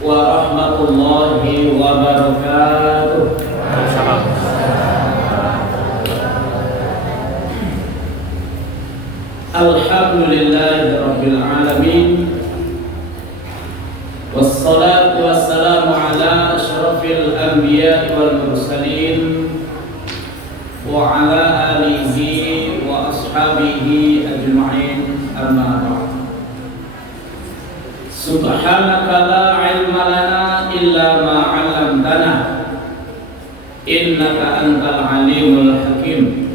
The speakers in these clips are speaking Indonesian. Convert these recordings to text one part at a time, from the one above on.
warahmatullahi wabarakatuh. Alhamdulillahi rabbil alamin. Wassalatu wassalamu ala asyrafil anbiya'i wal mursalin wa ala alihi wa ashabihi ajma'in, amma ba'd. Subhanaka la ilma lana illa ma 'allamtana innaka antal alimul hakim.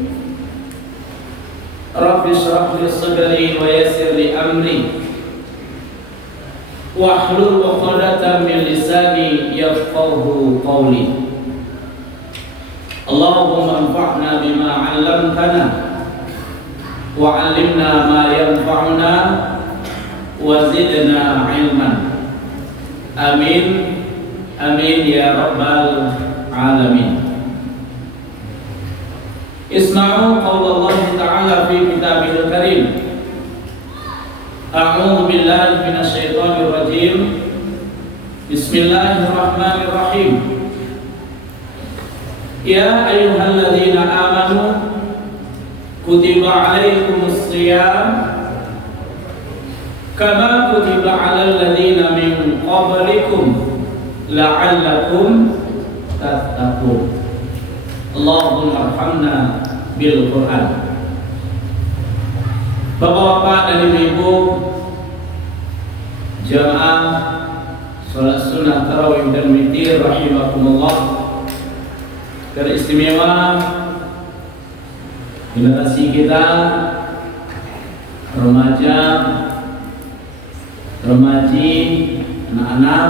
Rabbi shrah li sadri wa yassir li amri wahlul 'uqdatam min lisani yafqahu qawli. Allahumma anfa'na bima 'allamtana wa 'allimna ma yanfa'una wa zidna 'ilman. Amin amin ya rabbal alamin. Isma'u qaulallahi ta'ala fi kitabihil karim. A'udzu billahi minasy syaithanir rajim. Bismillahirrahmanirrahim. Ya ayyuhalladzina amanu kutiba 'alaikumus shiyam kama kutiba 'alal ladzina min qablikum la'allakum tattaqun. Allahumma arhamna bil Quran. Bapak-bapak dan ibu-ibu jamaah salat sunnah tarawih dan witir rahimakumullah. Teristimewa generasi kita, remaja, remaji, anak-anak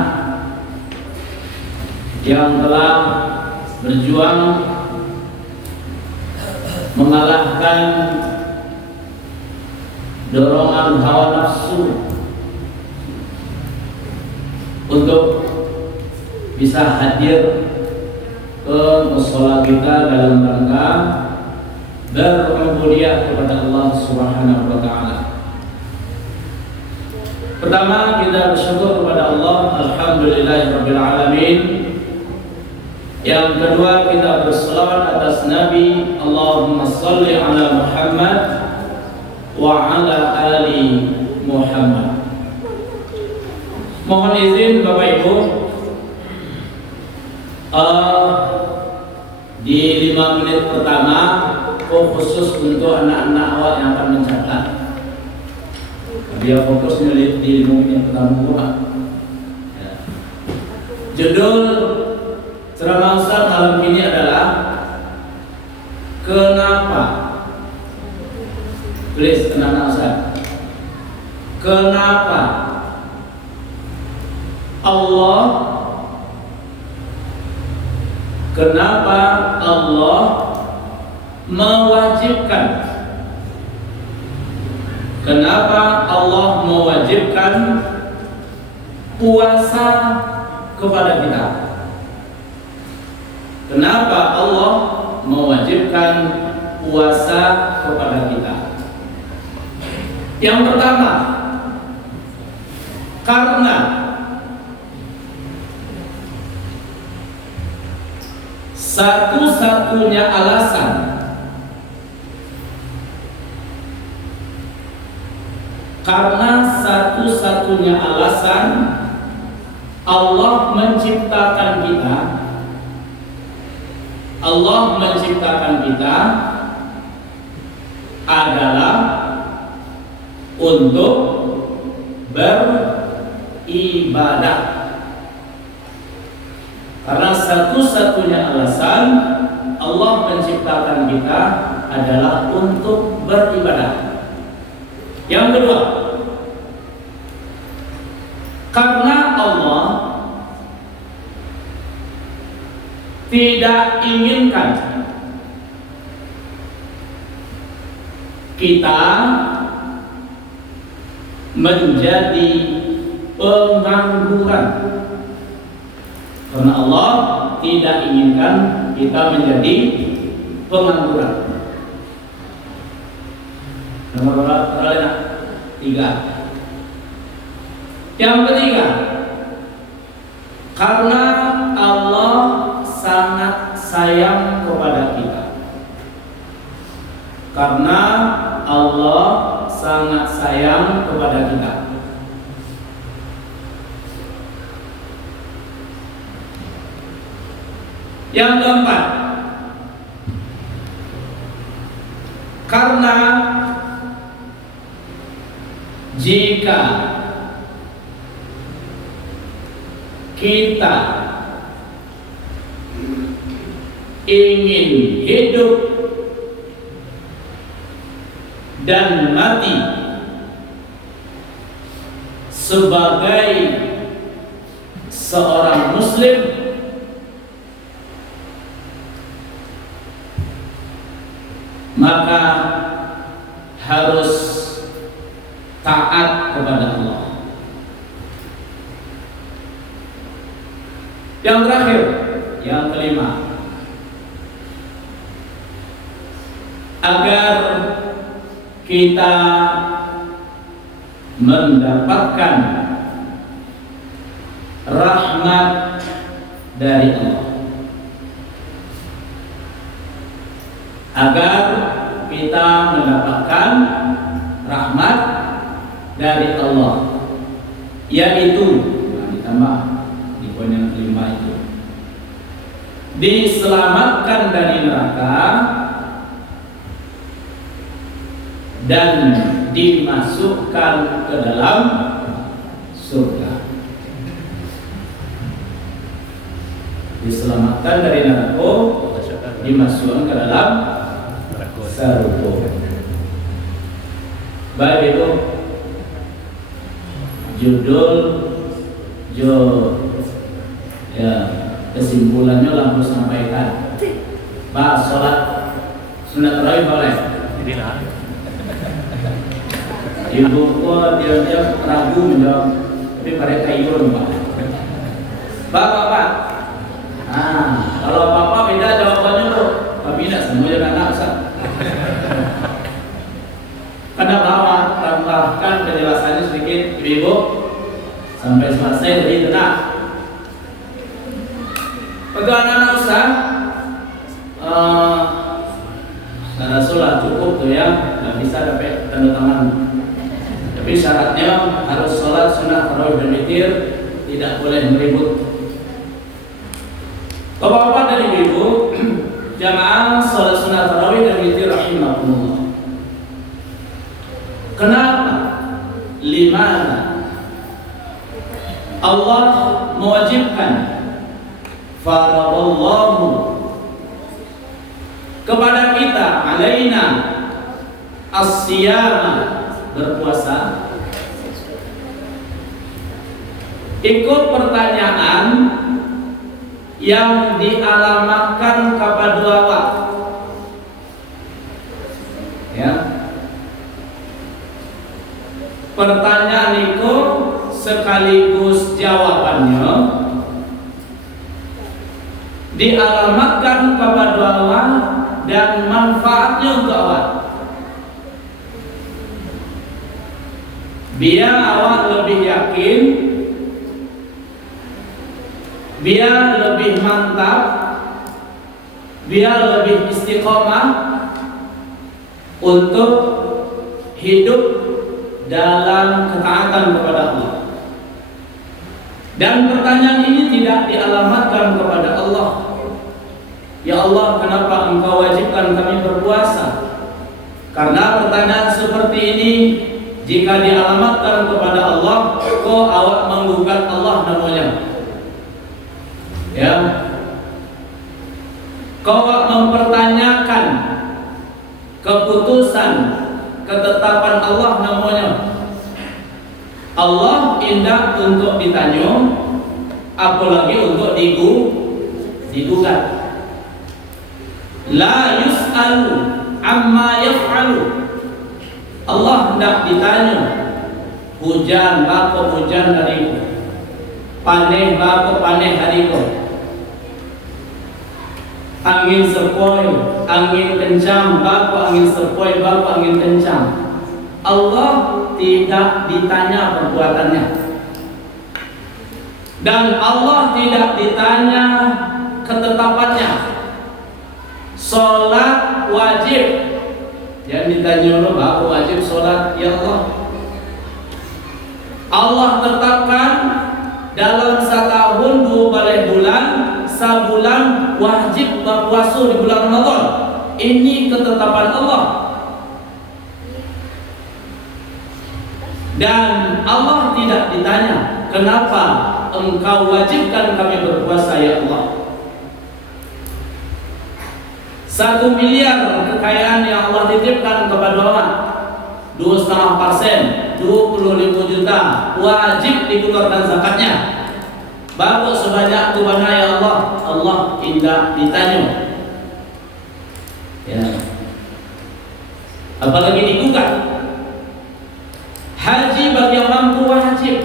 yang telah berjuang mengalahkan dorongan hawa nafsu untuk bisa hadir ke mushola kita dalam rangka berubudiyah kepada Allah Subhanahu wa taala. Pertama, kita bersyukur kepada Allah, alhamdulillahirabbil alamin. Yang kedua, kita berselawat atas Nabi, Allahumma shalli ala Muhammad wa ala ali Muhammad. Mohon izin Bapak Ibu, di 5 menit pertama khusus untuk anak-anak awal yang akan mencatat. Dia fokusnya di 5 menit pertama. Judul ceramah Ustaz malam ini adalah kenapa? Tulis anak-anak Ustaz. Kenapa Allah mewajibkan? Kenapa Allah mewajibkan puasa kepada kita? Kenapa Allah mewajibkan puasa kepada kita? Yang pertama, karena satu-satunya alasan Allah menciptakan kita adalah untuk beribadah. Karena satu-satunya alasan Allah menciptakan kita adalah untuk beribadah. Yang kedua, karena Allah tidak inginkan kita menjadi pengangguran. Karena Allah tidak inginkan kita menjadi pengangguran. Nomor berapa? 3. Yang ketiga, Karena Allah sangat sayang kepada kita. Karena Allah sangat sayang kepada kita. Yang keempat, karena jika kita ingin hidup dan mati sebagai seorang muslim, maka harus taat kepada Allah. Yang terakhir, yang kelima, agar kita mendapatkan rahmat dari Allah, agar kita mendapatkan rahmat dari Allah, yaitu ditambah di poin yang kelima itu, diselamatkan dari neraka dan dimasukkan ke dalam surga. Diselamatkan dari neraka, dimasukkan ke dalam surga. Baik, itu judul ya, kesimpulannya langsung sampaikan. Pak, sholat sunat tarawih boleh? Ibu kok dia ragu menjawab, tapi mereka ikut Pak. Pak. Kalau Bapak beda jawabannya tuh, Kami tidak semua jangan naksa. Karena bahwa tambahkan penjelasannya sedikit, Ibu, sampai selesai jadi tenang. Pegangan anak Ustaz, secara sholat cukup tuh ya, nggak bisa dapat tanda tangan. Tapi syaratnya harus sholat sunnah tarawih dan witir, tidak boleh meribut. Bapak-bapak dan ibu-ibu, jamaah sholat sunnah tarawih dan witir rahimahumullah. Kenapa? Limana? Allah mewajibkan faradallahu kepada kita, alaina as-siyama, berpuasa. Ikut pertanyaan yang dialamatkan kepada Allah, ya. Pertanyaan itu sekaligus jawabannya dialamatkan kepada Allah dan manfaatnya untuk Allah. Biar awak lebih yakin, biar lebih mantap, biar lebih istiqomah untuk hidup dalam ketaatan kepada Allah. Dan pertanyaan ini tidak dialamatkan kepada Allah. Ya Allah, kenapa Engkau wajibkan kami berpuasa? Karena pertanyaan seperti ini jika dialamatkan kepada Allah, kok awak menggugat Allah namanya? Ya, kau mempertanyakan keputusan ketetapan Allah namanya. Allah indah untuk ditanya, apalagi untuk digugat. La yus'alu amma yaf'alu. Allah hendak ditanya, hujan bako hujan hariku, panen bako panen hariku, angin sepoi angin kencang bako angin sepoi bako angin kencang. Allah tidak ditanya perbuatannya. Dan Allah tidak ditanya ketetapannya. Sholat wajib, yang ditanya Allah, aku wajib sholat ya Allah. Allah tetapkan dalam setahun 12 bulan, sebulan wajib berpuasa di bulan Ramadan. Ini ketetapan Allah. Dan Allah tidak ditanya, kenapa engkau wajibkan kami berpuasa ya Allah. 1 miliar kekayaan yang Allah titipkan kepada orang, 2,5%, 25 juta wajib dikeluarkan zakatnya. Bapak sebanyak itu mana ya Allah? Allah tidak ditanya. Ya. Apalagi digugat. Haji bagi yang mampu wajib.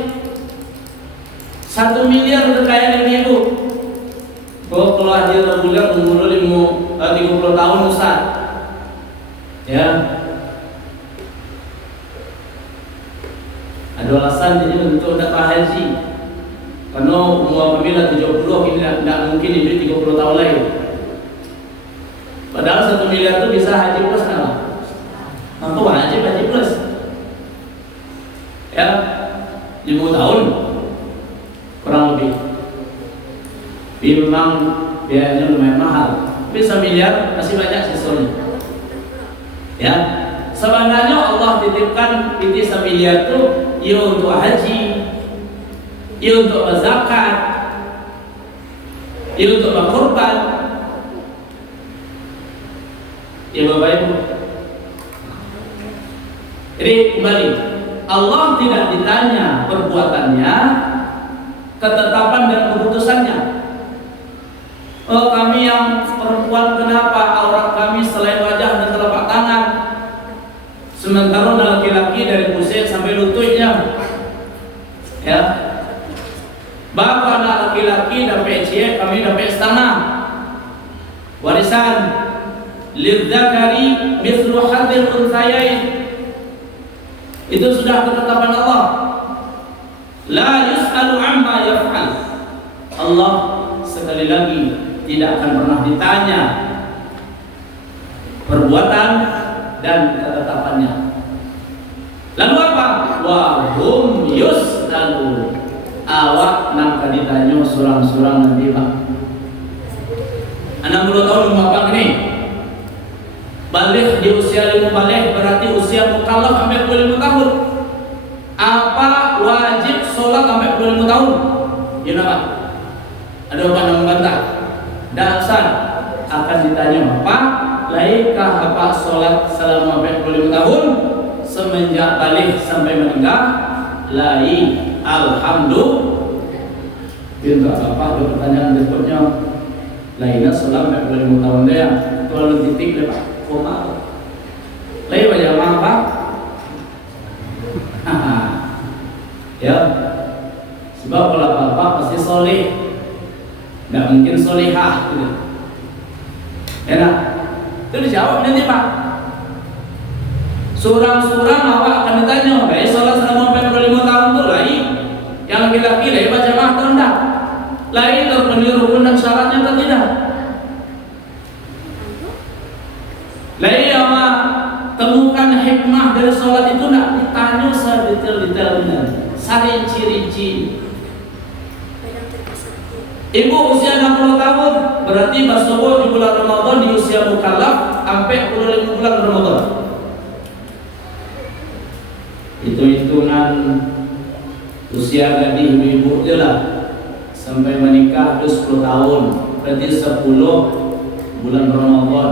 1 miliar kekayaan ibu. Kalau haji reguler umur 30 tahun Ustaz. Ya. Ada alasan jadi untuk dapat haji. Karena umur apabila 70 ini tidak mungkin hidup 30 tahun lagi. Padahal 1 miliar itu bisa haji plus kan? Mampu wajib haji plus. Ya, 50 tahun kurang lebih. Memang biayanya lumayan mahal. Bisa miliar masih banyak sisanya. Ya, sebenarnya Allah titipkan inti 1 miliar itu ya untuk haji, ya untuk berzakat, ya untuk berkorban. Ya Bapak Ibu. Jadi kembali, Allah tidak ditanya perbuatannya, ketetapan dan keputusannya. Oh, kami yang perempuan kenapa aurat kami selain wajah dan telapak tangan, sementara laki-laki dari pusat sampai lututnya. Ya. Bapak anak laki-laki dapat cie, kami dapat setengah warisan. Lidzakari mithlu hadzil unthayain. Itu sudah ketetapan Allah. La yus'alu amma yaf'al. Allah sekali lagi tidak akan pernah ditanya perbuatan dan ketetapannya. Lalu apa? Wa hum yus'alun. Awak nang ditanya surang-surang nanti Pak. 60 tahun bapak ini balik di usia 5 balik berarti usia mukallaf sampai 25 tahun. Apa wajib sholat sampai 25 tahun? Ya Pak. Ada apa yang membantah? Dasar akan ditanya apa? Laikah apa sholat selama 25 tahun semenjak balik sampai meninggal? Lai alhamdulillah. Tidak apa ada pertanyaan berikutnya. Lainnya sholat 25 tahun dia. Kalau titik dia Pak. Formal. Lain wajah apa? Ya. Sebab kalau bapak pasti soleh. Nggak mungkin solehah gitu. Ya nah, itu dijawab nanti Pak. Surang-surang awak akan ditanya, baik sholat selama 45 tahun itu lain. Yang laki-laki lain baca mah atau enggak? Lain terpenuhi rukun dan syaratnya atau tidak? Lain apa? Temukan hikmah dari sholat itu enggak ditanya sedetail-detailnya, sarinci-rinci. Ibu usia 60 tahun berarti bersubuh di bulan Ramadan di usia mukallaf sampai 25 bulan Ramadan. Hitung-hitungan usia gadis ibu dia lah sampai menikah 10 tahun berarti 10 bulan Ramadan.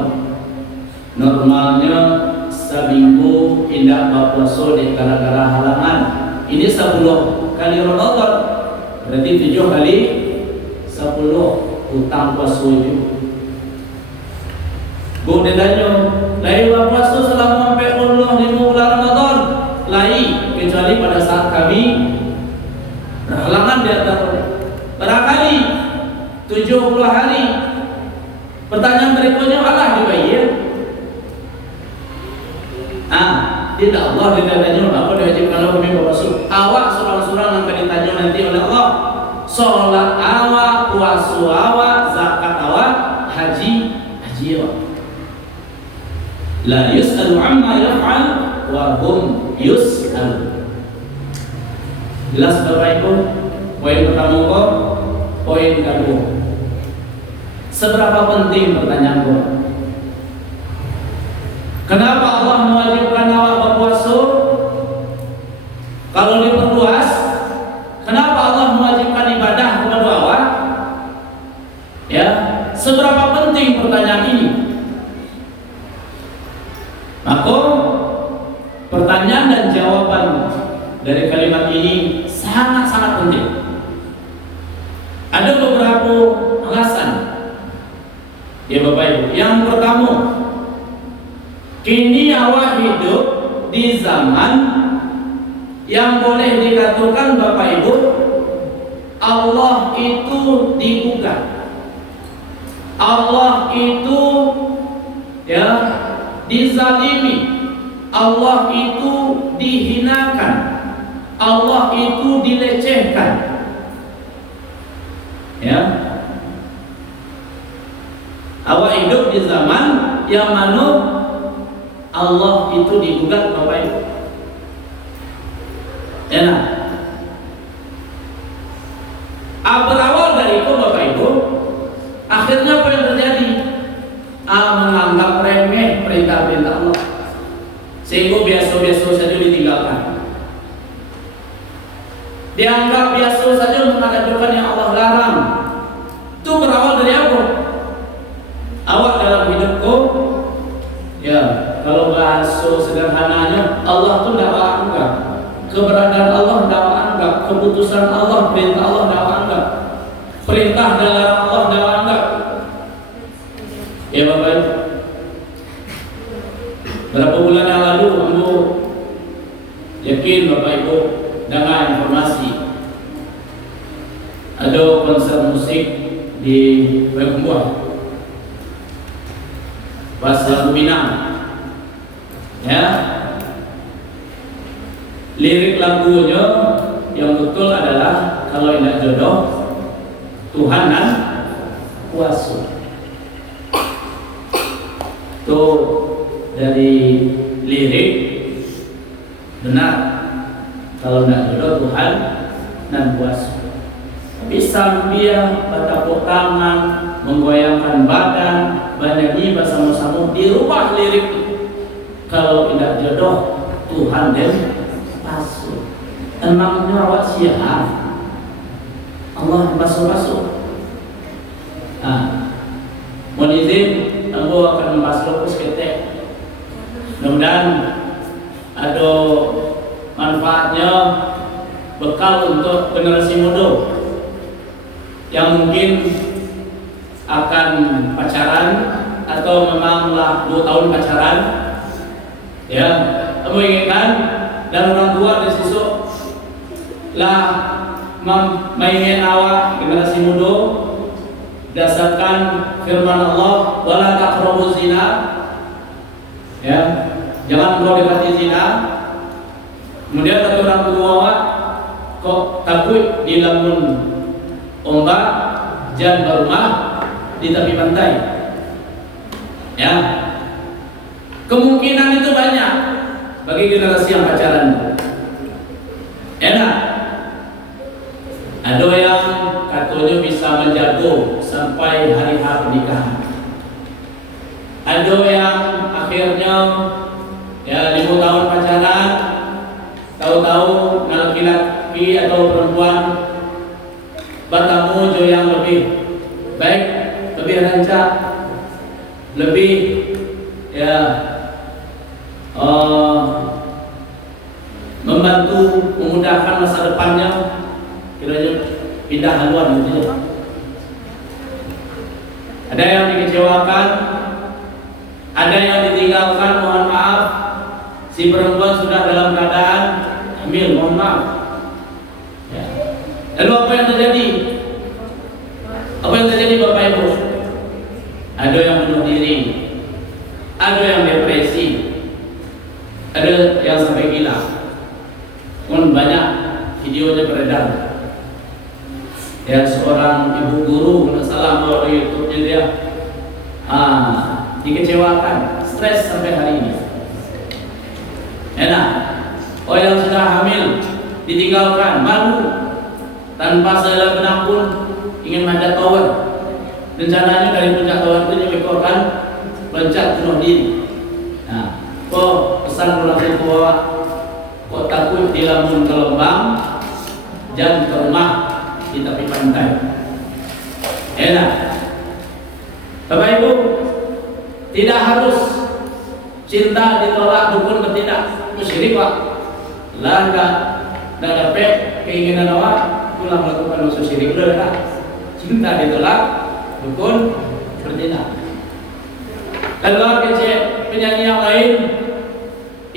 Normalnya seminggu tidak berpuasa di gara-gara halangan. Ini 10 kali Ramadan berarti 7 kali 10 utang puasa itu. Bu ditanya, lain puasa selama 45 bulan Ramadan? Lain, kecuali pada saat kami berhalangan di atas barangkali 70 hari. Pertanyaan berikutnya Allah dibayar. Tidak Allah ditanya apa diwajibkan kami berpuasa. Awak surang-surang yang ditanya nanti oleh Allah. sholat awak, puasa awak, zakat awak, haji awak. La yus'alu amma yaf'al wa hum yus'al. Jelas Bapak Ibu? Poin pertama kok, poin kedua. Seberapa penting pertanyaan gua? Kenapa Allah mewajibkan awak berpuasa? Kalau diperluas, kenapa Allah mewajibkan ibadah kepada awak? Ya, seberapa penting pertanyaan ini? Maka pertanyaan dan jawaban dari kalimat ini sangat-sangat penting. Ada beberapa alasan, ya Bapak Ibu. Yang pertama, kini awak hidup di zaman yang boleh dikatakan Bapak Ibu, Allah itu digugat, Allah itu ya dizalimi, Allah itu dihinakan, Allah itu dilecehkan. Ya, awak hidup di zaman yang mana Allah itu digugat Bapak Ibu. Ya, nah. Berawal dari itu Bapak Ibu, akhirnya apa yang terjadi? Menganggap remeh perintah-perintah Allah, sehingga biasa-biasa saja ditinggalkan. Dianggap biasa saja mengajarkan yang Allah larang. Itu berawal dari apa? Awak dalam hidupku, ya kalau bahasa sederhananya, Allah itu tidak anggap, keberadaan Allah tidak anggap, keputusan Allah, perintah Allah tidak anggap, perintah dan larang Allah tidak anggap. Ya Bapak Ibu, berapa bulan yang lalu aku yakin Bapak Ibu dengan informasi ada konser musik di Bengkulu, bahasa Minang. Ya, lirik lagunya yang betul adalah kalau tidak jodoh Tuhan dan kuasa. Itu dari lirik benar, kalau tidak jodoh Tuhan dan kuasa. Tapi sambil bertepuk tangan, menggoyangkan badan, bernyanyi bersama-sama, dirubah lirik. Kalau tidak jodoh Tuhan dan kuasa. Emangnya awak siapa? Allah basuh-basuh. Nah, mohon izin, aku akan membahas fokus ketek. Mudah-mudahan ada manfaatnya, bekal untuk generasi muda yang mungkin akan pacaran atau memanglah 2 tahun pacaran. Ya, kamu inginkan dan orang tua di situ lah mainin awak generasi muda berdasarkan firman Allah, wala taqrabuz zina. Ya, jangan kau dekati zina. Kemudian kata orang tua awak, kok takut di lamun ombak, jangan berumah di tepi pantai. Ya, kemungkinan itu banyak bagi generasi yang pacaran. Enak. Ada yang katanya bisa menjago sampai hari H pernikahan. Ada yang akhirnya ya 5 tahun pacaran, tahu-tahu laki-laki atau perempuan bertemu jo yang lebih baik, lebih rancak, lebih ya membantu memudahkan masa depannya, kiranya pindah haluan gitu ya. Ada yang dikecewakan, ada yang ditinggalkan, mohon maaf, si perempuan sudah dalam keadaan hamil, mohon maaf. Ya. Lalu apa yang terjadi? Apa yang terjadi Bapak Ibu? Ada yang bunuh diri, ada yang depresi, ada yang sampai gila. Banyak videonya beredar. Ya, seorang ibu guru nggak salah bawa YouTube-nya dia, dikecewakan, stres sampai hari ini. Enak. Oh, yang sudah hamil ditinggalkan, malu, tanpa segala benang pun ingin manjat tower. Rencananya dari puncak tower itu nyebekorkan loncat bunuh diri. Nah, kok pesan pulang ke bawah, kok takut dilamun ke Lembang, jam ke rumah di tepi pantai. Enak. Bapak Ibu, tidak harus cinta ditolak dukun bertindak musyrik Pak. Lah enggak dapat keinginan awak pulang melakukan dosa syirik, udah enggak. Cinta ditolak dukun bertindak. Lalu kece penyanyi yang lain,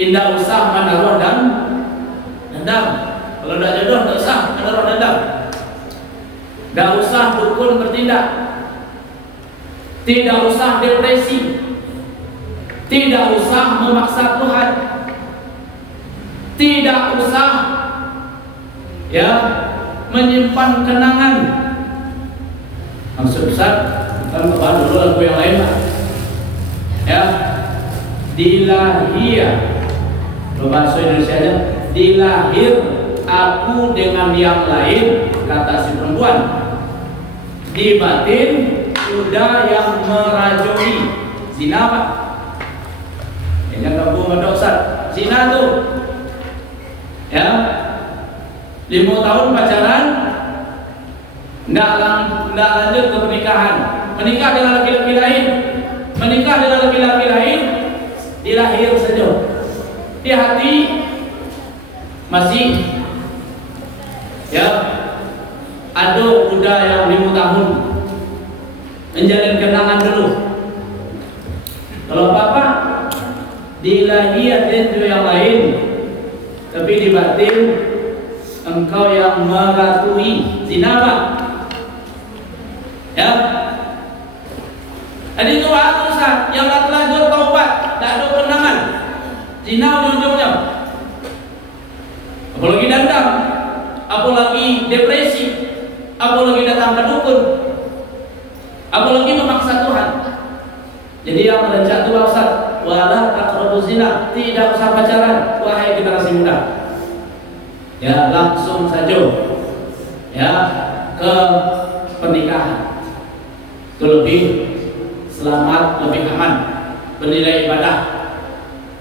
indah usah mana roh dan dendam. Kalau tidak jodoh tidak usah mana roh dendam. Tidak usah dukun bertindak, tidak usah depresi, tidak usah memaksa Tuhan, tidak usah ya menyimpan kenangan. Maksud Ustaz, kan coba dulu lagu yang lain Pak. Ya, dilahir, bahasa Indonesia nya dilahir aku dengan yang lain, kata si perempuan. Di batin sudah yang merajui, zina Pak. Yang kamu mendosa zina tuh, ya 5 tahun pacaran, nggak lanjut ke pernikahan, menikah dengan laki-laki lain, menikah dengan laki-laki lain, dilahir saja. Di hati masih ya ada udah yang 5 tahun menjalin kenangan dulu. Kalau apa-apa dilahir itu yang lain, tapi di batin engkau yang meratui zina Pak. Ya, jadi itu Ustaz yang tak terlanjur taubat, tak ada kenangan, zina ujung-ujungnya. Apalagi dendam, apalagi depresi, apalagi datang ke dukun, apalagi memaksa Tuhan. Jadi yang melejak itu Ustaz, wala taqrabu zina, tidak usah pacaran wahai generasi muda. Ya, langsung saja ya ke pernikahan. Itu lebih selamat, lebih aman, bernilai ibadah.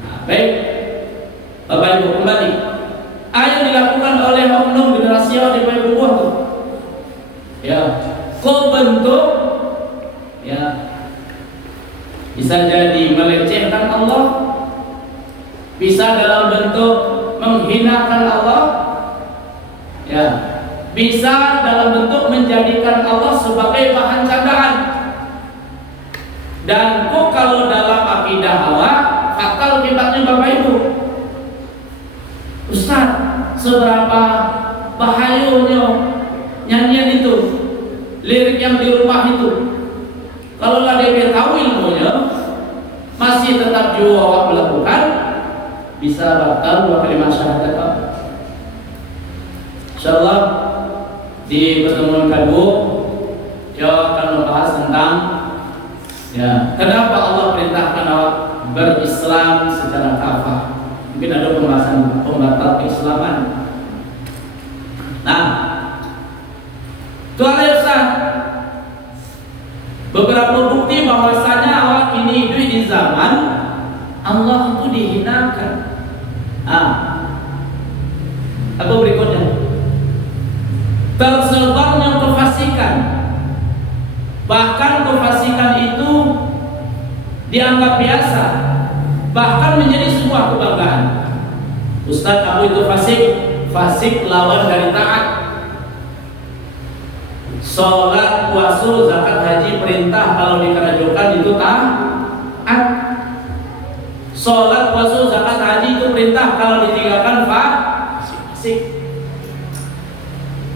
Nah, baik Bapak Ibu, kembali yang dilakukan oleh oknum generasi awal di Bapak Ibu itu, ya, kok bentuk ya bisa jadi melecehkan Allah, bisa dalam bentuk menghinakan Allah, ya, bisa dalam bentuk menjadikan Allah sebagai bahan candaan. Dan kok kalau dalam akidah Allah fatal akibatnya Bapak Ibu. Ustaz, seberapa bahayanya nyanyian itu, lirik yang di rumah itu? Kalau lah dia tahu ilmunya, masih tetap juga melakukan, bisa batal 2 kalimat syahadat. Insyaallah di pertemuan kedua kita akan membahas tentang ya kenapa Allah perintahkan awak berislam secara kafah. Mungkin ada pembahasan pembatal keislaman. Nah, itu ada Ustaz beberapa bukti bahwasanya awak ini hidup di zaman Allah itu dihinakan. Apa berikutnya? Tersebarnya kefasikan, bahkan kefasikan itu dianggap biasa, bahkan menjadi sebuah kebanggaan. Ustaz, aku itu fasik, fasik lawan dari taat. Sholat, puasa, zakat, haji, perintah kalau dikerjakan itu taat. Sholat, puasa, zakat, haji itu perintah, kalau ditinggalkan fasik.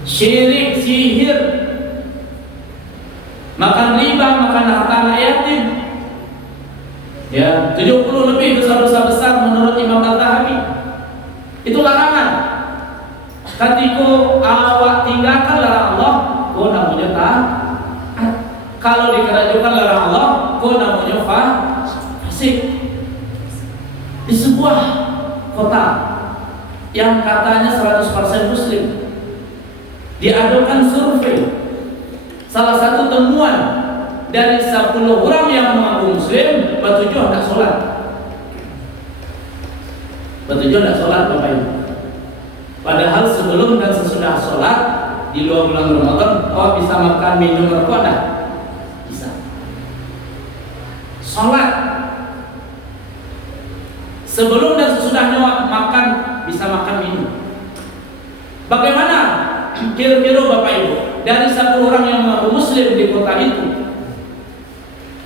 Syirik, sihir, makan riba, makan harta anak yatim, ya 70 lebih dosa-dosa besar menurut Imam Al-Tahawi. Itu larangan. Ketika awak tinggalkan larang Allah, kau kalau dikerajukan larang Allah, kok namanya fasik. Di sebuah kota yang katanya 100% muslim, diadakan survei. Salah satu temuan dari 10 orang yang mengaku muslim, 7 tidak sholat. 7 tidak sholat, Bapak Ibu. Padahal sebelum dan sesudah sholat di luar bulan Ramadan, bisa makan minum rokok dah? Bisa. Sholat sebelum dan sesudahnya makan, bisa makan minum. Bagaimana kira-kira Bapak Ibu, dari 10 orang yang mengaku muslim di kota itu,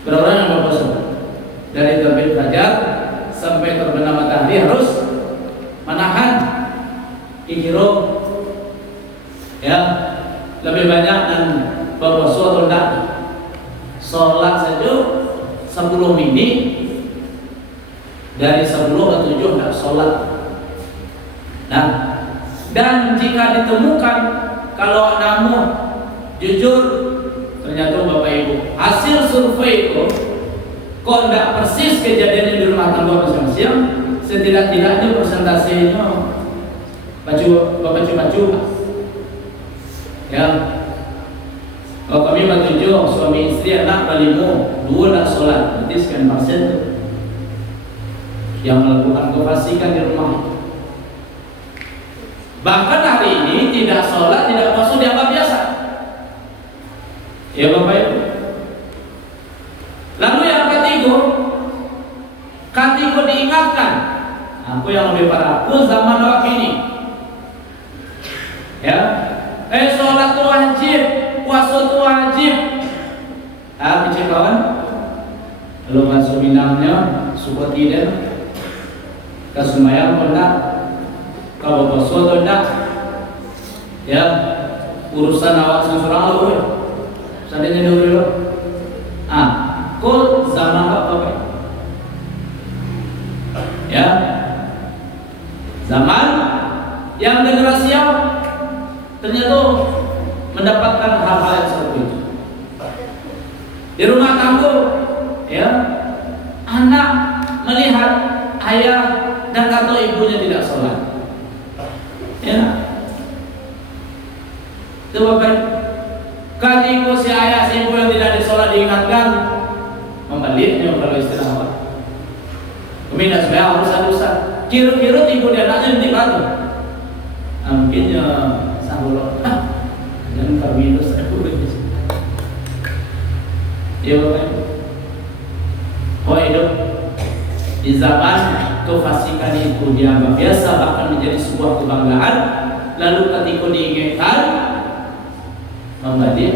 berapa orang yang berpuasa? Dari terbit fajar sampai terbenam matahari harus menahan kira ya lebih banyak dan berpuasa atau tidak. Sholat saja 10 menit, dari 10 ke 7 tidak sholat. Nah, dan jika ditemukan kalau namun jujur, ternyata Bapak Ibu, hasil survei itu kok tidak persis kejadian di rumah tangga masing-masing, setidak-tidaknya persentasenya baju ya. Kalau kami bertujuh, suami istri, anak berlima, 2 tidak sholat, berarti sekian persen yang melakukan kefasikan di rumah. Bahkan hari ini tidak sholat, tidak puasa dianggap biasa. Ya Bapak Ibu. Lalu yang ketiga diingatkan. Aku yang lebih parah pun zaman waktu ini. Ya, sholat itu wajib, puasa itu wajib. Kecil kawan, kalau masuk minamnya suka tidak, kesumayang pun tak, kalau puasa itu tidak. Ya, urusan awak seorang lalu. Sadenya dulu. Kul zaman apa? Ya, zaman yang generasi yang ternyata mendapatkan hal-hal yang seperti itu. Di rumah tangga, ya, anak melihat ayah dan atau ibunya tidak sholat, ya, coba kan, ketika si ayah si ibu yang tidak disolat diingatkan, membaliknya kalau istilah Allah. Kemudian sebenarnya harus ada. Kira-kira ibu dan anaknya nanti baru. Mungkinnya sahur. Dan kami itu saya boleh. Ya Bapak Ibu. Hidup di zaman kefasikan itu dianggap biasa, bahkan menjadi sebuah kebanggaan. Lalu ketika diingatkan, membalik,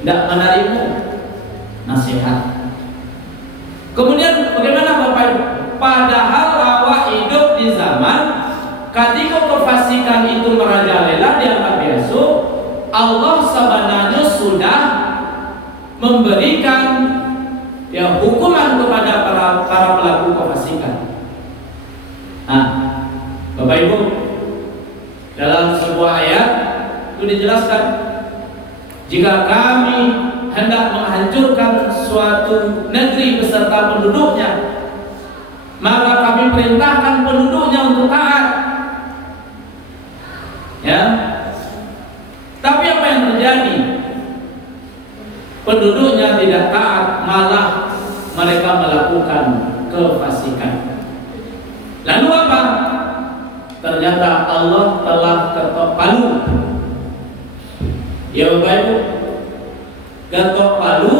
tidak menerima nasihat. Kemudian bagaimana Bapak Ibu? Padahal awak hidup di zaman ketika kefasikan itu merajalela dianggap biasa, Allah sebenarnya sudah memberikan ya hukuman kepada para pelaku kefasikan. Bapak Ibu, dalam sebuah ayat itu dijelaskan, jika kami hendak menghancurkan suatu negeri beserta penduduknya, maka kami perintahkan penduduknya untuk taat. Ya. Tapi apa yang terjadi? Penduduknya tidak taat, malah mereka melakukan kefasikan. Lalu apa? Ternyata Allah telah ketok palu. Ya Bapak Ibu, ketok palu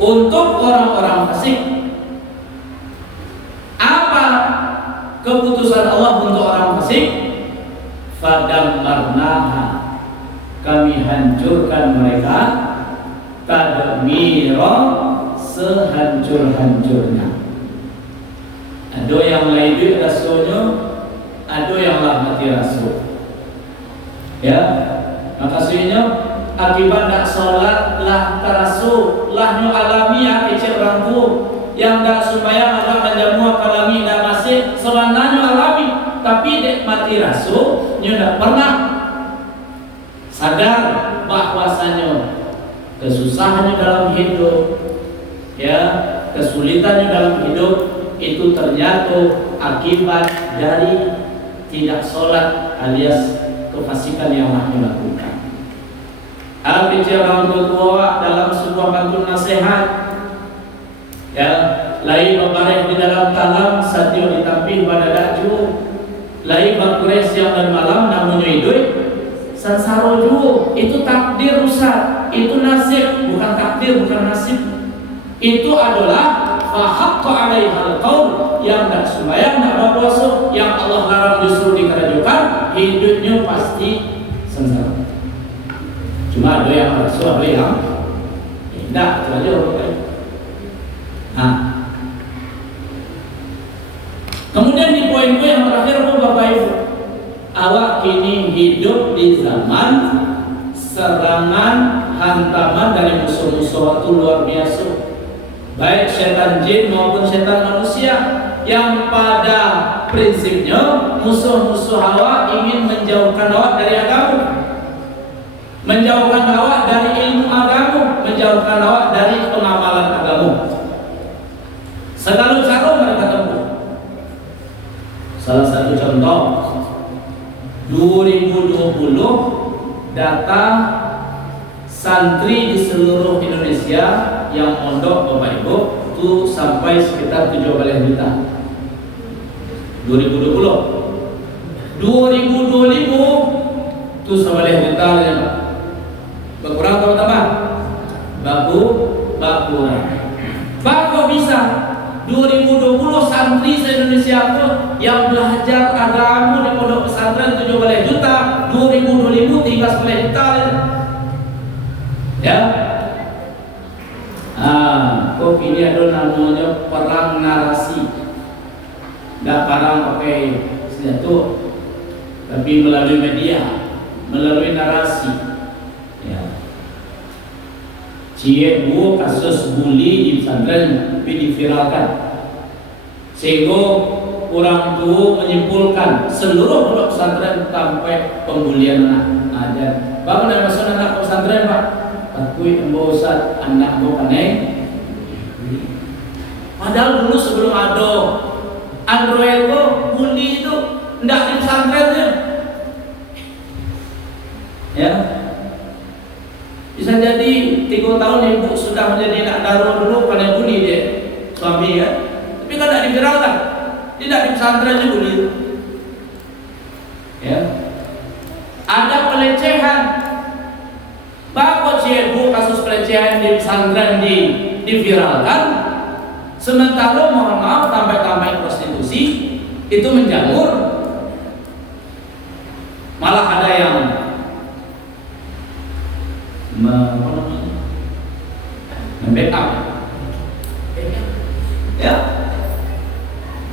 untuk orang-orang fasik. Apa keputusan Allah untuk orang fasik? Fadammarnaha, kami hancurkan mereka tadmira, sehancur-hancurnya. Ada yang lain rasulnya, ada yang lah mati rasul. Ya, makasihnya akibat tak sholat lah terasul lah alami kecil orang tua yang tak sembahyang agak menjamu alami dan masih sebenarnya alami, tapi dek mati rasul nya tak pernah sadar bahwasanya kesusahannya dalam hidup, ya, kesulitannya dalam hidup itu ternyata akibat dari tidak sholat alias kefasikan yang mahnya lakukan. Bicara orang tua dalam sebuah pantun nasihat, ya, lain membarek di dalam talam satyo ditampih pada dakju, lain bakures yang dan malam namun duit sansaro ju. Itu takdir rusak, itu nasib, bukan takdir, bukan nasib. Itu adalah fahaqqa alaihal qaul, yang tak sembahyang, tak berpuasa, yang Allah larang disuruh dikerajukan, hidupnya pasti sengsara. Cuma ada yang bersuah, ada yang tidak, itu aja orang. Nah, kemudian di poin-poin yang terakhir, Bapak Ibu, awak kini hidup di zaman serangan hantaman dari musuh-musuh itu luar biasa, baik setan jin maupun setan manusia, yang pada prinsipnya musuh-musuh awak ingin menjauhkan awak dari agama, menjauhkan awak dari ilmu agama, menjauhkan awak dari pengamalan agama. Segala cara mereka tempuh. Salah satu contoh 2020 data santri di seluruh Indonesia yang mondok Bapak Ibu itu sampai sekitar 17 juta. 2020 itu 17 juta ya, Pak. Berkurang atau tambah? Berkurang. Pak, kok bisa 2020 santri se-Indonesia itu yang belajar agama di pondok pesantren 17 juta, 2020 tinggal 10 juta ya. Kok ini ada namanya perang narasi, nggak perang pakai senjata, tapi melalui media, melalui narasi ya. Cie dua kasus bully di pesantren diviralkan, sehingga orang tua menyimpulkan seluruh pondok pesantren sampai pembulian anak. Ada bapak dan masuk anak pesantren Pak, takui embosat anak bokane. Padahal dulu sebelum ada Android bully itu ndak di pesantrennya, ya. Bisa jadi 3 tahun ibu sudah menjadi anak darurat dulu pada bully dia suami ya, tapi kan tidak diviralkan, tidak di pesantren bully ya. Ada pelecehan, bapak ibu kasus pelecehan di pesantren diviralkan, sementara mohon maaf tambah prostitusi itu menjamur, malah ada yang membackup ya.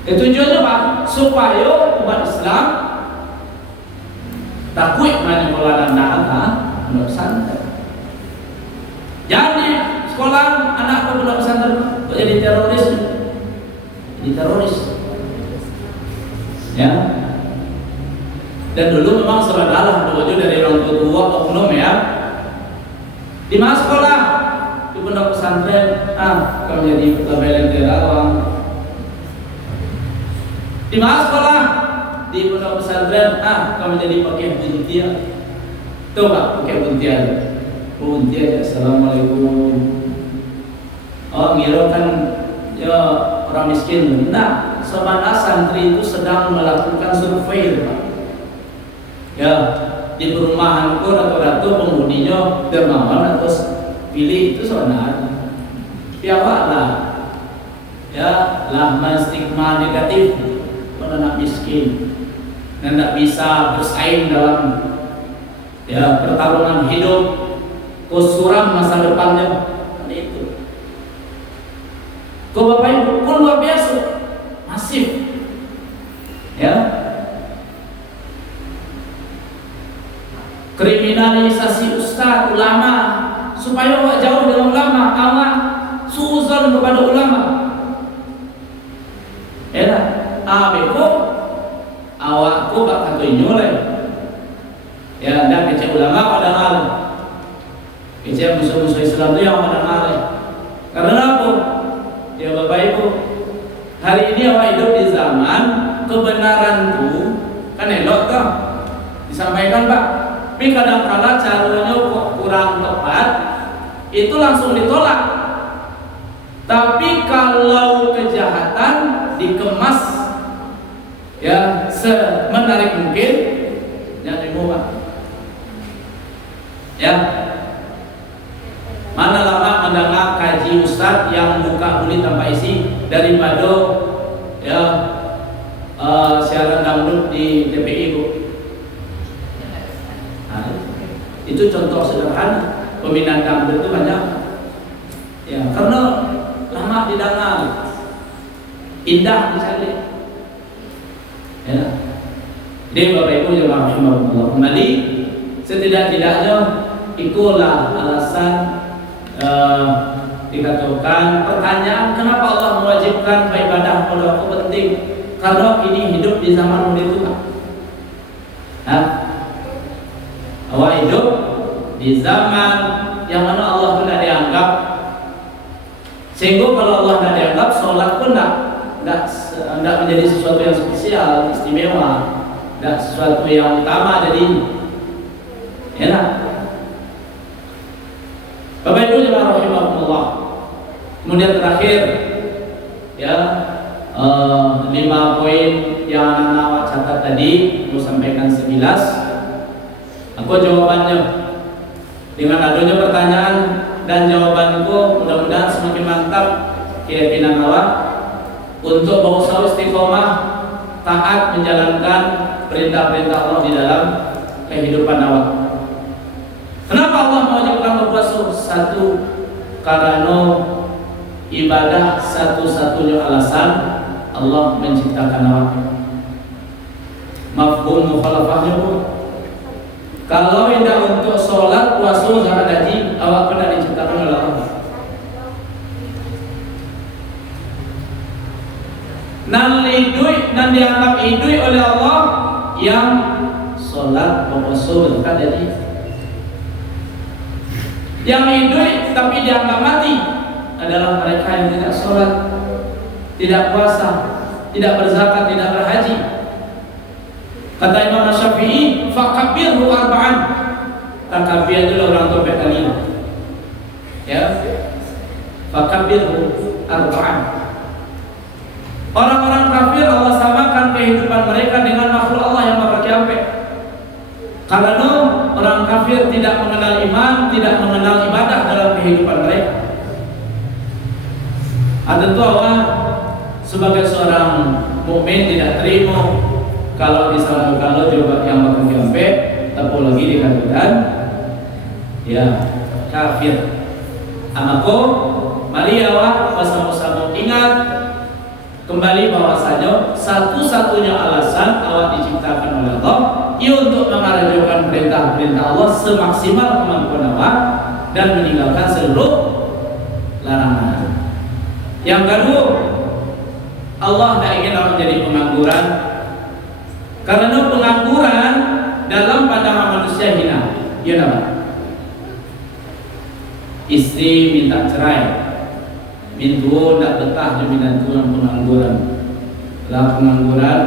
Tujuannya Pak, supaya umat Islam takut manipulasi anak pondok pesantren. Jadi sekolah anak pondok pesantren jadi teroris, ya. Dan dulu memang seradalah dulu dari orang tua oknum ya. Di mana sekolah di pondok pesantren, kalau jadi labelin terawang. Di mana sekolah di pondok pesantren, kalau jadi pakai buntia. Tuh Pak, pakai buntia. Buntia, assalamualaikum. Oh, ngira kan ya orang miskin. Nah, sebenarnya santri itu sedang melakukan survei, Pak. Ya, di perumahan itu rata-rata penghuninya dermawan atau pilih itu sebenarnya. Biarlah ya, lah stigma negatif pada anak miskin dan tidak bisa bersaing dalam ya pertarungan hidup, kesuram masa depannya. Itu kok Bapak Ibu pun luar biasa masif ya. Kriminalisasi ustaz, ulama, supaya awak jauh dengan ulama, awak suzon kepada ulama. Ya, beko awak ku bak katoi nyoleh. Ya, dan kecil ulama pada ngalim. Kecil musuh-musuh Islam itu yang pada ngalim. Karena apa? Ya Bapak Ibu, hari ini awak hidup di zaman kebenaran itu kan elok kan disampaikan Pak. Tapi kadang-kala caranya kok kurang tepat, itu langsung ditolak. Tapi kalau kejahatan dikemas ya semenarik mungkin, jangan dimuat. Ya, mana lama mendengar kaji ustaz yang buka kulit tanpa isi daripada ya siaran dangdut di TPI Bu. Nah, itu contoh sederhana peminat dangdut itu banyak. Ya, karena lama didengar, indah dicari. Ya. Jadi Bapak Ibu jemaah rahimakumullah, kembali setidak-tidaknya itulah alasan dikatakan pertanyaan kenapa Allah mewajibkan beribadah pada aku penting, karena ini hidup di zaman modern itu. Awak hidup di zaman yang mana Allah pun tidak dianggap, sehingga kalau Allah tidak dianggap, sholat pun tidak menjadi sesuatu yang spesial, istimewa, tidak sesuatu yang utama. Jadi ya nah. Bapak Ibu jemaah rahimakumullah. Kemudian terakhir ya 5 poin yang anak catat tadi, mau sampaikan 11. Aku jawabannya dengan adanya pertanyaan dan jawabanku mudah-mudahan semakin mantap keyakinan awak untuk berusaha istiqomah taat menjalankan perintah-perintah Allah di dalam kehidupan awak. Kenapa Allah mewajibkan berpuasa? Satu, karena ibadah satu-satunya alasan Allah menciptakan awak. Mafhum mukhalafahnya Bu. Kalau tidak untuk sholat, puasa, zakat, haji, awak pernah diciptakan oleh Allah. Nan dianggap idui oleh Allah yang sholat, puasa, zakat, haji. Yang hidup tapi dianggap mati adalah mereka yang tidak sholat, tidak puasa, tidak berzakat, tidak berhaji. Kata Imam Syafi'i, fakabbirhu arba'an. Takbir itu orang topik kali. Ya, fakabbirhu arba'an. Orang-orang kafir Allah samakan kehidupan mereka dengan makhluk Allah yang maha kiamat. Karena orang kafir tidak mengenal iman, tidak mengenal ibadah dalam kehidupan mereka. Tentu awak sebagai seorang mukmin tidak terima kalau disambung kalau jawab yang makan jampe, tapi lagi dikatakan ya kafir. Anakku, mari awak bersama-sama ingat kembali bahwasanya satu-satunya alasan awak diciptakan oleh Allah ia untuk mengerjakan perintah-perintah Allah semaksimal kemampuan awak dan meninggalkan seluruh larangan. Yang kedua, Allah tidak ingin awak menjadi pengangguran, karena pengangguran dalam pandangan manusia hina. Ya nama. Istri minta cerai, mintu tidak betah jaminan tuan pengangguran. Dalam pengangguran,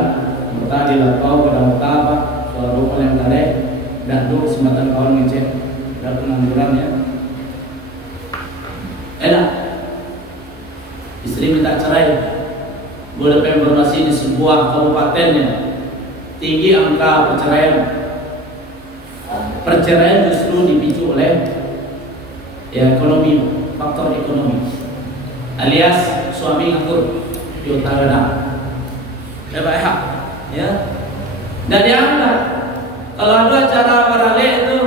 betah dilapau pada apa? Soal yang tarik dan duk sematan kawan ngecek dan pengangguran ya. Enak. Istri minta cerai, boleh informasi di sebuah kabupatennya tinggi angka perceraian. Perceraian justru dipicu oleh ya ekonomi, faktor ekonomi. Alias suami ngatur di utara ya. Dan dianggap kalau ada acara paralel itu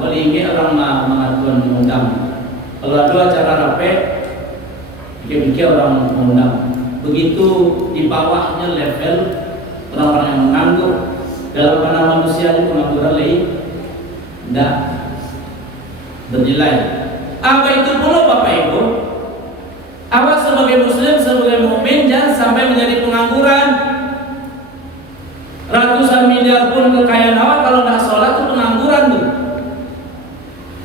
kalau ingin orang mengatur mengundang. Kalau ada acara rape pikir-pikir orang mengundang. Begitu di bawahnya level orang-orang yang menganggur dalam pandangan manusia itu pengangguran tidak bernilai. Apa itu pula Bapak Ibu? Awak sebagai muslim, sebagai mukmin jangan sampai menjadi pengangguran. Ratusan miliar pun kekayaan awak kalau tidak sholat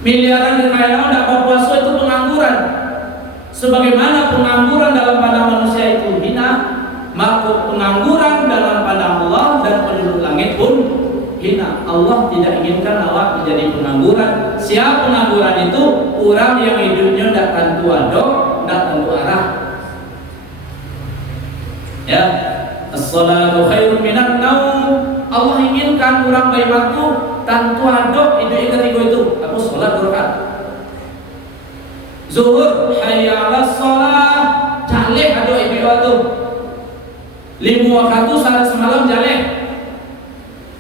Miliaran kekayaan tidak berpuasa itu pengangguran. Sebagaimana pengangguran dalam pandang manusia itu hina, maka pengangguran dalam pandang Allah dan penduduk langit pun hina. Allah tidak inginkan awak menjadi pengangguran. Siapa pengangguran itu? Orang yang hidupnya tidak tentu adok, tidak tentu arah. Ya, as-salatu khairun minan naum. Allah inginkan orang baik waktu tentu adok hidup ketika itu. Aku sholat 2 rakaat. Zuhur hayya 'alas shalah, jaleh adok hidup waktu. 5 waktu salat semalam jaleh.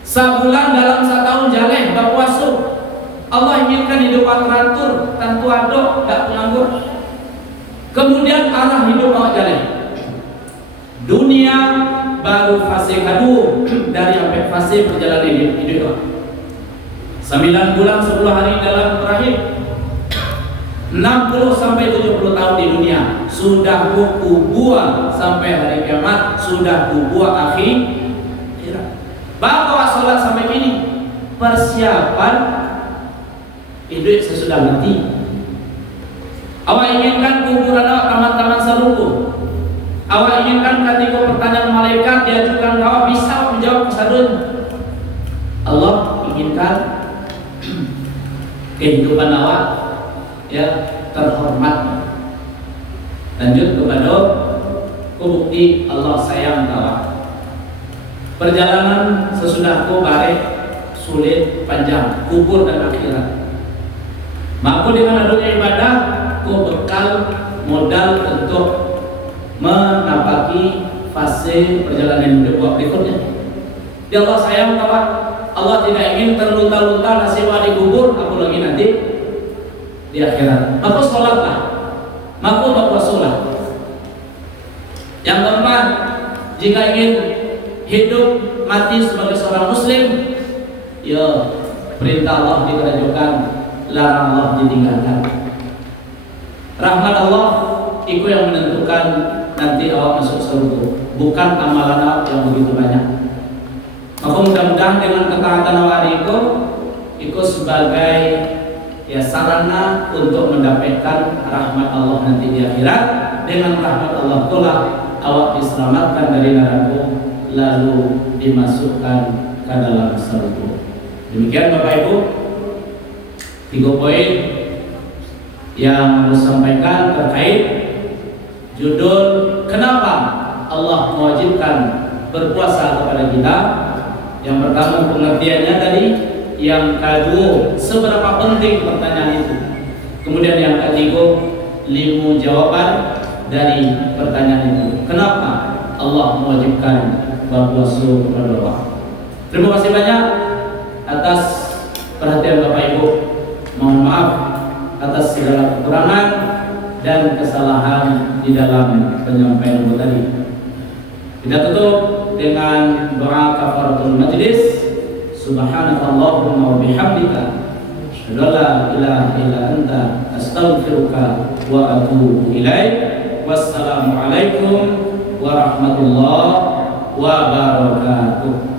Sebulan dalam 1 tahun jaleh berpuasa. Allah inginkan hidup teratur, tentu adok, tak penganggur. Kemudian arah hidup awak jaleh. Dunia baru fase kedua dari sampai fase perjalanan hidup. 9 bulan 10 hari dalam terakhir, 60 sampai 70 tahun di dunia, sudah buah sampai hari kiamat, sudah buah akhirat. Bapak sholat sampai ini persiapan hidup sesudah mati. Awak inginkan kuburan awak taman-taman seruku. Awak inginkan ketika pertanyaan malaikat diajukan awak bisa menjawab kesadaran. Allah inginkan kehidupan awak ya terhormat. Lanjut kepada bukti Allah sayang awak. Perjalanan sesudah kau barek sulit panjang, kubur dan akhirat. Maka dengan adanya ibadah kau bekal modal untuk menapaki fase perjalanan hidup berikutnya. Ya Allah sayang awak. Allah tidak ingin terlunta-lunta nasib di kubur, apalagi nanti di akhirat. Maka sholatlah, maka berpuasalah. Yang keempat, jika ingin hidup mati sebagai seorang muslim, ya perintah Allah dikerjakan, larang Allah ditinggalkan. Rahmat Allah itu yang menentukan nanti awak masuk surga, bukan amalan awak yang begitu banyak. Maka mudah-mudahan dengan ketaatan awak itu sebagai ya sarana untuk mendapatkan rahmat Allah nanti di akhirat. Dengan rahmat Allah itulah awak diselamatkan dari neraka lalu dimasukkan ke dalam surga. Demikian Bapak Ibu, 3 poin yang disampaikan terkait judul kenapa Allah mewajibkan berpuasa kepada kita. Yang pertama pengertiannya tadi, yang kedua seberapa penting pertanyaan itu, kemudian yang ketiga 5 jawaban dari pertanyaan itu. Kenapa Allah mewajibkan berpuasa kepada Allah? Terima kasih banyak atas perhatian Bapak Ibu. Mohon maaf atas segala kekurangan dan kesalahan di dalam penyampaian tadi. Kita tutup dengan doa kafaratul majlis. Subhanakallahumma wa bihamdika asyhadu an la ilaha illa anta astaghfiruka wa atubu ilaik. Wassalamualaikum warahmatullahi wabarakatuh.